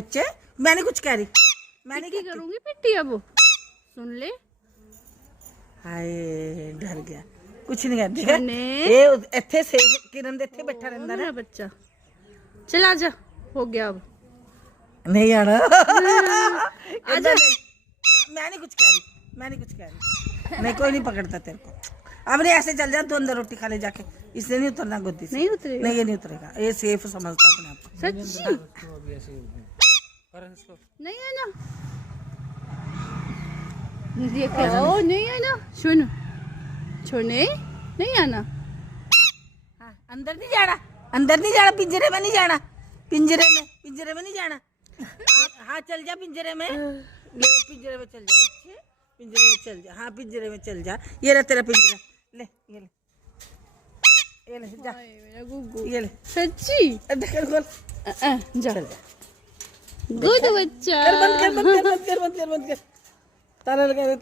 बच्चे मैं नहीं कुछ कह रही, मैं नहीं की करूंगी पिट्टी अब सुन ले। हाय डर गया, कुछ नहीं करती छने। ये ਇੱਥੇ ਸੇ किरण ਦੇ ਇੱਥੇ बैठा रहंदा मेरा ना। बच्चा चल आजा, हो गया अब नहीं आना आजा। मैं नहीं कुछ कह रही, मैं नहीं कुछ कह रही, नहीं कोई नहीं पकड़ता तेरे को। अब नहीं ऐसे चल जा तू अंदर रोटी खा ले जाके, इसने नहीं उतरना गोदी से। नहीं उतरेगा, नहीं ये नहीं उतरेगा, ये सेफ समझता अपने आप को। सच्ची नहीं है ना, ये क्या? ओ नहीं है ना, सुन छोने नहीं आना। हाँ, अंदर नहीं जाना, अंदर नहीं जाना, पिंजरे में नहीं जाना, पिंजरे में नहीं जाना। हाँ चल जा पिंजरे में, ले पिंजरे में चल जा बच्चे, पिंजरे में चल जा। हाँ पिंजरे में चल जा, ये रहा तेरा पिंजरा, ले ये ले, ये ले जा, मेरा गुगु ये ले सच्ची। ढक्कन खोल, जा चल जा। गुड बच्चा। कर बंद कर, ताला लगा देता।